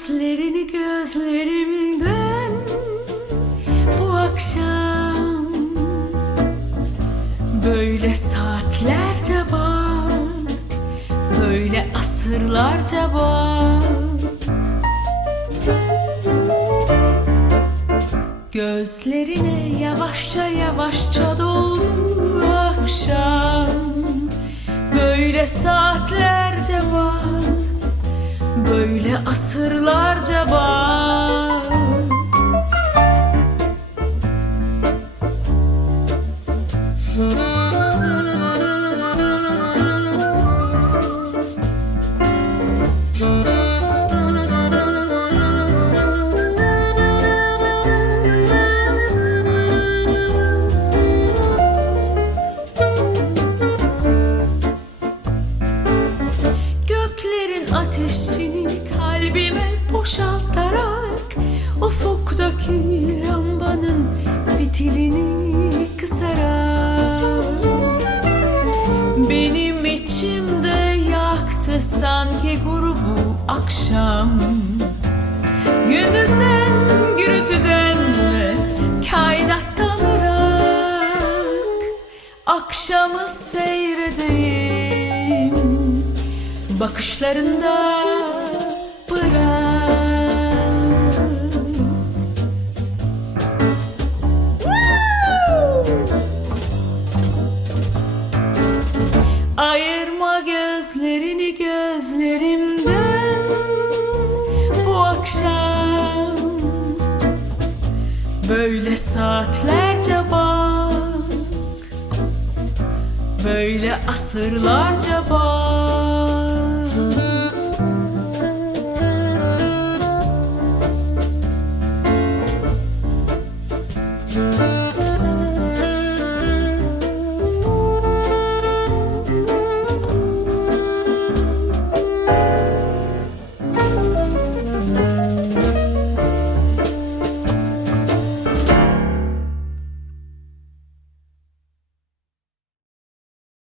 Gözlerini gözlerimden bu akşam. Böyle saatlerce bak Böyle asırlarca bak. Gözlerine yavaşça yavaşça doldu akşam. Böyle saatlerce bak. Böyle asırlarca Göklerin ateşini kalbime boşaltarak Ufuktaki lambanın fitilini kısarak. Benim içimde yaktı sanki grubu akşam. Gündüzden gürültüden ve kainattan ırak Akşamı seyredeyim. Bakışlarında gözlerini gözlerimden bu akşam Böyle saatlerce bak Böyle asırlarca bak